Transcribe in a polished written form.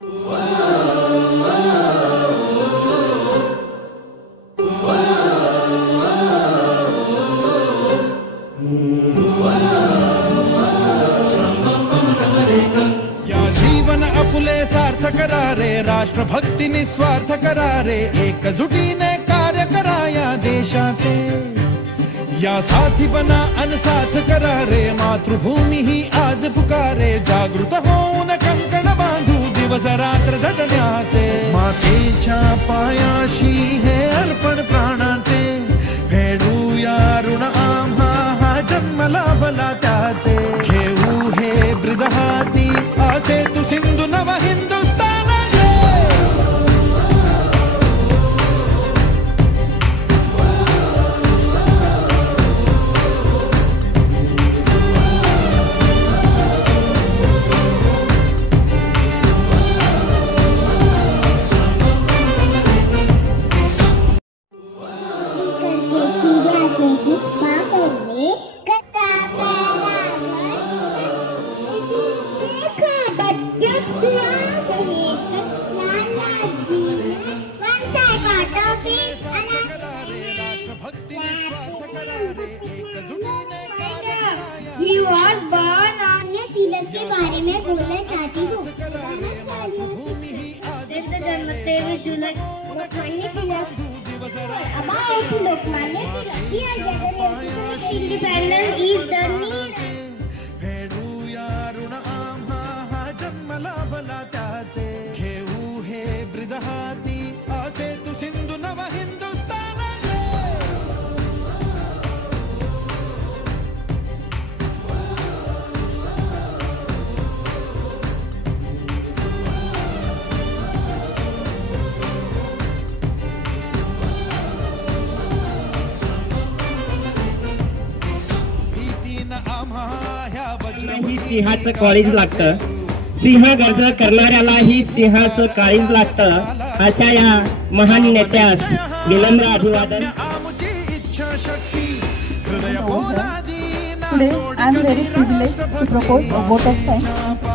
जीवन आपुले सार्थ करा रे, राष्ट्रभक्ती निस्वार्थ करा रे, एकजुटीने कार्य करा या देशाचे। या साथी बना अनसाथ करा रे, मातृभूमी ही आज पुकारे, जागृत होऊन कंकण बांधू दिवस रात्र झटण्याचे। मातेच्या पायाशी हे अर्पण प्राणाचे, फेडूया ऋण आम्हा हा जन्म लाभला त्याचे। घेऊ हे ब्रीद हाती असे तू सिंधू नव हिंदुस्थानाचे। He was born on a Tilak के बारे में बोलना चाहती हूँ। जन्म 23 जुलाई Lokmanya Tilak. About Lokmanya Tilak, independence is the need. फेडूया ऋण आम्हा हा जन्म लाभला त्याचे। घेऊ हे ब्रीद हाती असे तू सिंधू नव हिंदुस्थानाचे। सिंहाचं कॉलेज लागतं, सिंह गर्ज करणाऱ्यालाही सिंहाचं काळीज लागतं, अशा या महान नेत्यास विनम्र अभिवादन। Today I am very privileged to propose a vote of thanks